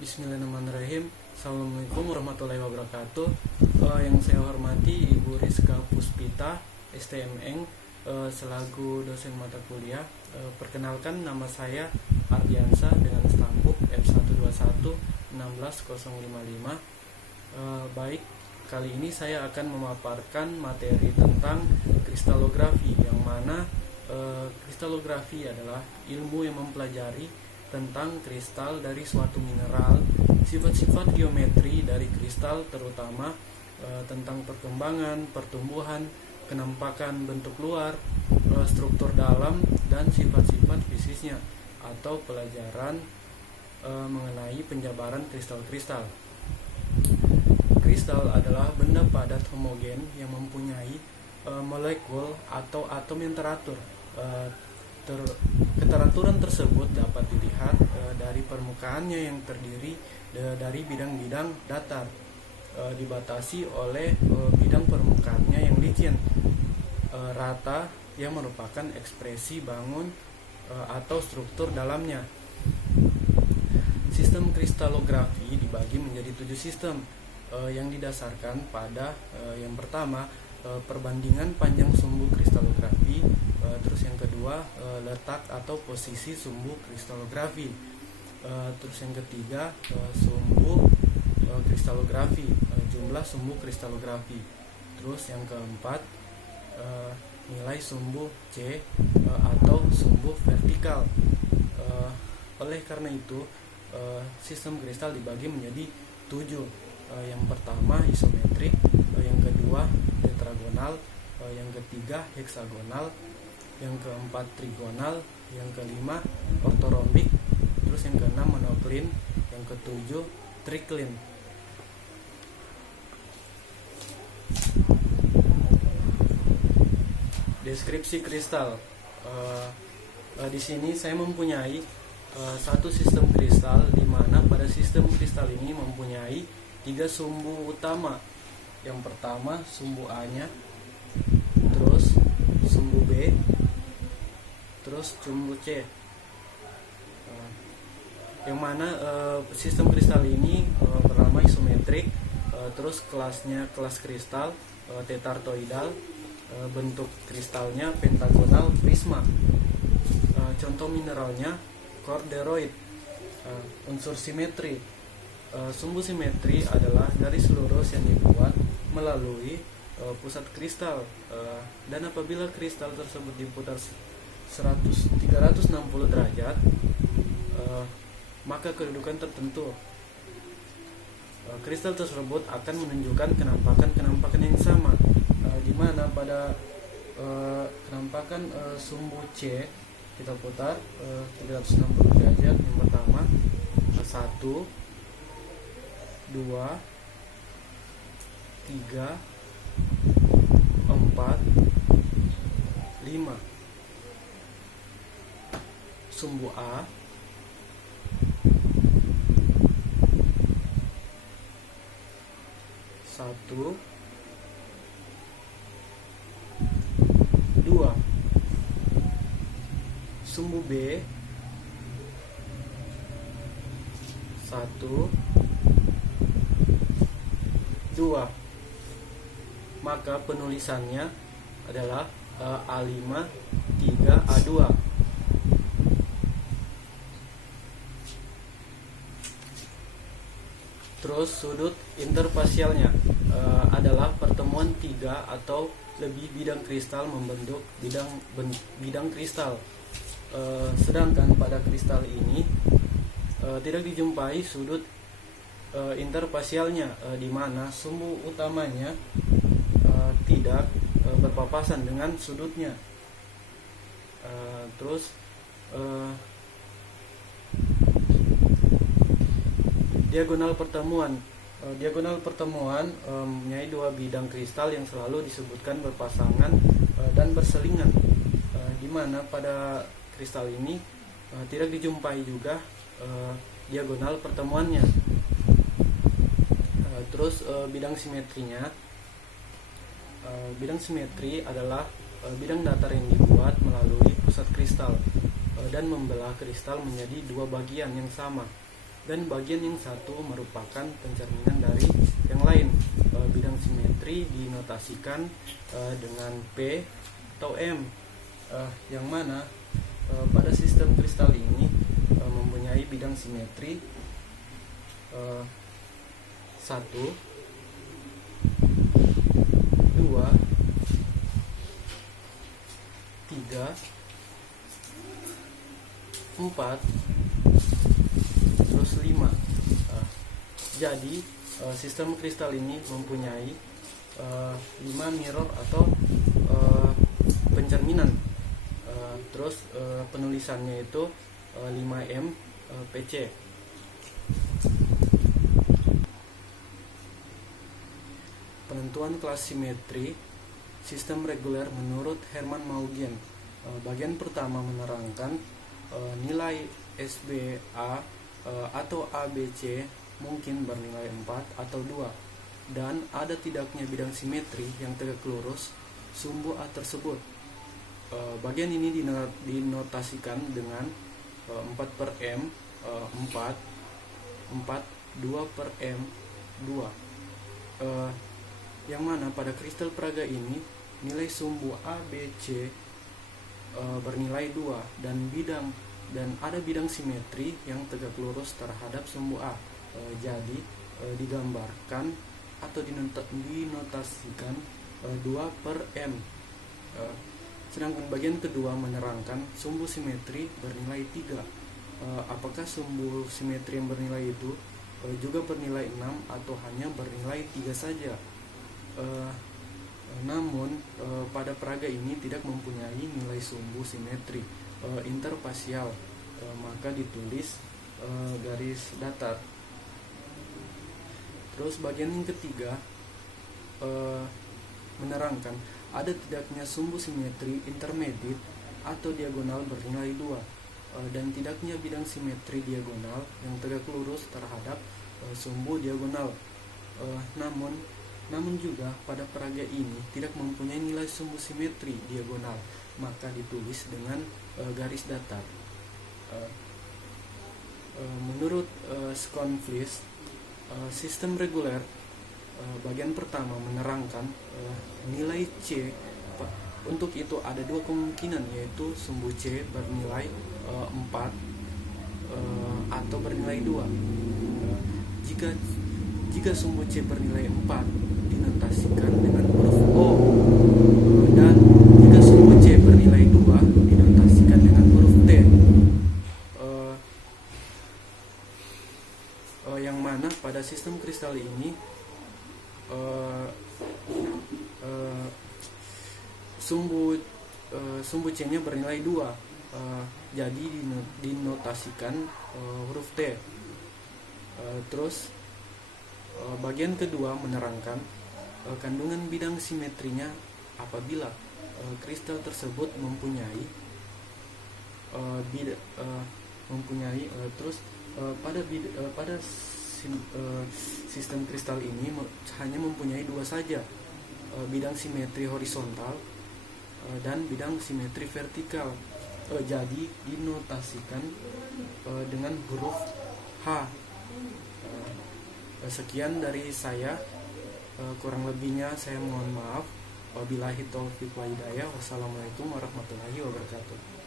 Bismillahirrahmanirrahim. Assalamualaikum warahmatullahi wabarakatuh. Yang saya hormati Ibu Rizka Puspita, STMN, selaku dosen mata kuliah. Perkenalkan, nama saya Ardiansa dengan stambuk F121-16055. Baik, kali ini saya akan memaparkan materi tentang kristalografi, yang mana kristalografi adalah ilmu yang mempelajari tentang kristal dari suatu mineral, sifat-sifat geometri dari kristal, terutama tentang perkembangan, pertumbuhan, kenampakan bentuk luar, struktur dalam, dan sifat-sifat fisiknya, atau pelajaran mengenai penjabaran kristal-kristal. Kristal adalah benda padat homogen yang mempunyai molekul atau atom yang teratur. Keteraturan tersebut dapat dilihat dari permukaannya yang terdiri dari bidang-bidang datar, dibatasi oleh bidang permukaannya yang licin, rata, yang merupakan ekspresi bangun atau struktur dalamnya. Sistem kristalografi dibagi menjadi 7 sistem yang didasarkan pada yang pertama, perbandingan panjang sumbu kristalografi, terus yang kedua, letak atau posisi sumbu kristalografi, terus yang ketiga, sumbu kristalografi, jumlah sumbu kristalografi, terus yang keempat, nilai sumbu C atau sumbu vertikal. Oleh karena itu, sistem kristal dibagi menjadi 7. Yang pertama isometrik, yang kedua tetragonal, yang ketiga heksagonal, yang keempat trigonal, yang kelima ortorhombik, terus yang keenam monoklin, yang ketujuh triklin. Deskripsi kristal. Di sini saya mempunyai satu sistem kristal, di mana pada sistem kristal ini mempunyai 3 sumbu utama. Yang pertama sumbu A-nya, terus sumbu B, terus sumbu C. Yang mana sistem kristal ini bernama isometrik, terus kelasnya kelas kristal tetratoidal, bentuk kristalnya pentagonal prisma. Contoh mineralnya corderoid. Unsur simetri. Sumbu simetri adalah garis lurus yang dibuat melalui pusat kristal, dan apabila kristal tersebut diputar 360 derajat, maka kedudukan tertentu kristal tersebut akan menunjukkan kenampakan yang sama, di mana pada kenampakan sumbu C kita putar 360 derajat. Yang pertama 1, 2, 3, 4, 5. Sumbu A, 1, 2. Sumbu B, 1, 2. Maka penulisannya adalah A5, 3, A2. Terus sudut interfasialnya adalah pertemuan 3 atau lebih bidang kristal membentuk bidang kristal. Sedangkan pada kristal ini tidak dijumpai sudut interfasialnya, di mana sumbu utamanya tidak berpapasan dengan sudutnya. Terus diagonal pertemuan. Diagonal pertemuan mempunyai 2 bidang kristal yang selalu disebutkan berpasangan dan berselingan, di mana pada kristal ini tidak dijumpai juga diagonal pertemuannya. Terus bidang simetrinya. Bidang simetri adalah bidang datar yang dibuat melalui pusat kristal dan membelah kristal menjadi 2 bagian yang sama. dan bagian yang satu merupakan pencerminan dari yang lain. Bidang simetri dinotasikan dengan P atau M, yang mana pada sistem kristal ini mempunyai bidang simetri 1, 2, 3, 4, terus 5. Jadi sistem kristal ini mempunyai 5 mirror atau pencerminan. Terus penulisannya itu 5M PC. Penentuan kelas simetri sistem reguler menurut Hermann Mauguin. Bagian pertama menerangkan nilai SBA atau ABC mungkin bernilai 4 atau 2, dan ada tidaknya bidang simetri yang tegak lurus sumbu A tersebut. Bagian ini dinotasikan dengan 4 per M 4, 2 per M 2, yang mana pada kristal peraga ini nilai sumbu ABC bernilai 2 dan ada bidang simetri yang tegak lurus terhadap sumbu A. Jadi digambarkan atau dinotasikan 2 per M. Sedangkan bagian kedua menerangkan sumbu simetri bernilai 3. Apakah sumbu simetri yang bernilai itu juga bernilai 6 atau hanya bernilai 3 saja? Namun pada peraga ini tidak mempunyai nilai sumbu simetri interfasial, maka ditulis garis datar. Terus bagian yang ketiga menerangkan ada tidaknya sumbu simetri intermediate atau diagonal bernilai 2, dan tidaknya bidang simetri diagonal yang tegak lurus terhadap sumbu diagonal. Namun juga pada peraga ini tidak mempunyai nilai sumbu simetri diagonal, maka ditulis dengan garis datar. Menurut Schonflies, sistem reguler bagian pertama menerangkan nilai C. Untuk itu ada dua kemungkinan, yaitu sumbu C bernilai 4 atau bernilai 2. Jika sumbu C bernilai 4 dinotasikan dengan huruf O, dan jika sumbu C bernilai 2 dinotasikan dengan huruf T. Yang mana pada sistem kristal ini sumbu C-nya bernilai 2, jadi dinotasikan huruf T. Terus bagian kedua menerangkan kandungan bidang simetrinya apabila kristal tersebut mempunyai pada sistem kristal ini hanya mempunyai 2 saja, bidang simetri horizontal dan bidang simetri vertikal. Jadi dinotasikan dengan huruf H. Sekian dari saya, kurang lebihnya saya mohon maaf. Wabillahi taufiq wa hidayah. Wassalamualaikum warahmatullahi wabarakatuh.